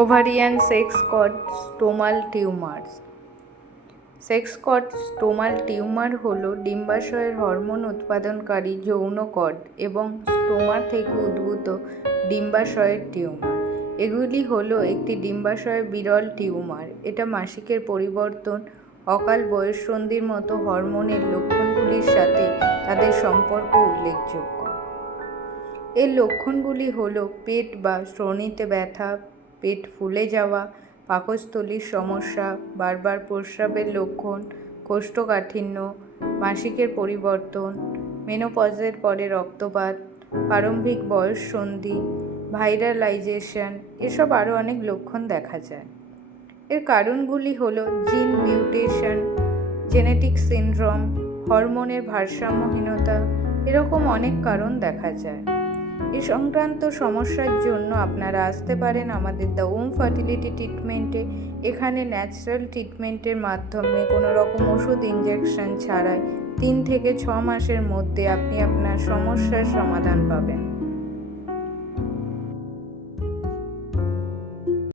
Ovarian sex cord stromal tumours. Sex cord stromal tumour হলো ডিম্বাশয়ের hormone উৎপাদনকারী যৌন কড এবং স্টোমা থেকে উদ্ভূত ডিম্বাশয়ের টিউমার। এগুলি হলো একটি ডিম্বাশয়ের বিরল টিউমার। এটা মাসিকের পরিবর্তন, অকাল বয়ঃসন্ধির মতো হরমোনের লক্ষণগুলির সাথে তাদের সম্পর্ক উল্লেখযোগ্য। এর লক্ষণগুলি হলো পেট বা শ্রোণিতে ব্যথা, পেট ফুলে যাওয়া, পাকস্থলীর সমস্যা, বারবার প্রস্রাবের লক্ষণ, কোষ্ঠকাঠিন্য, মাসিকের পরিবর্তন, মেনোপজের পরে রক্তপাত, প্রারম্ভিক বয়ঃসন্ধি, ভাইরালাইজেশন, এসব আরও অনেক লক্ষণ দেখা যায়। এর কারণগুলি হলো জিন মিউটেশন, জেনেটিক সিনড্রোম, হরমোনের ভারসাম্যহীনতা, এরকম অনেক কারণ দেখা যায়। এ সংক্রান্ত সমস্যার জন্য আপনারা আসতে পারেন আমাদের দ্য ওম ফার্টিলিটি ট্রিটমেন্টে। এখানে ন্যাচারাল ট্রিটমেন্টের মাধ্যমে কোনো রকম ওষুধ ইনজেকশন ছাড়াই 3 থেকে 6 মাসের মধ্যে আপনি আপনার সমস্যার সমাধান পাবেন।